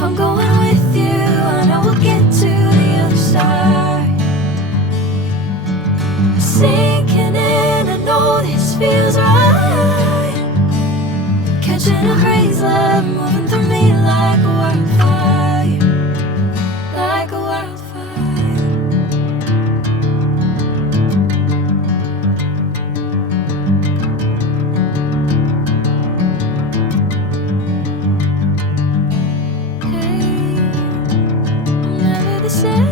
If I'm going with you, I know we'll get to the other side. Sinking in, I know this feels right. Catching a crazy love, moving through me like a wildfire, like a wildfire. Hey, I'm never the same.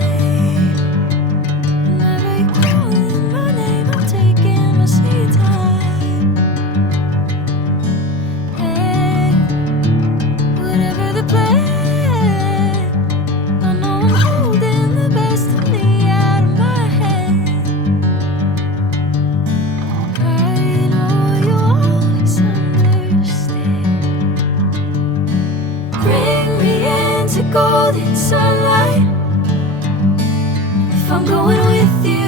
Whenever you're calling my name, I'm taking my sweet time. Hey, whatever the plan, I know I'm holding the best of me out of my hand. I know you always understand. Bring me into golden sunlight. If I'm going with you,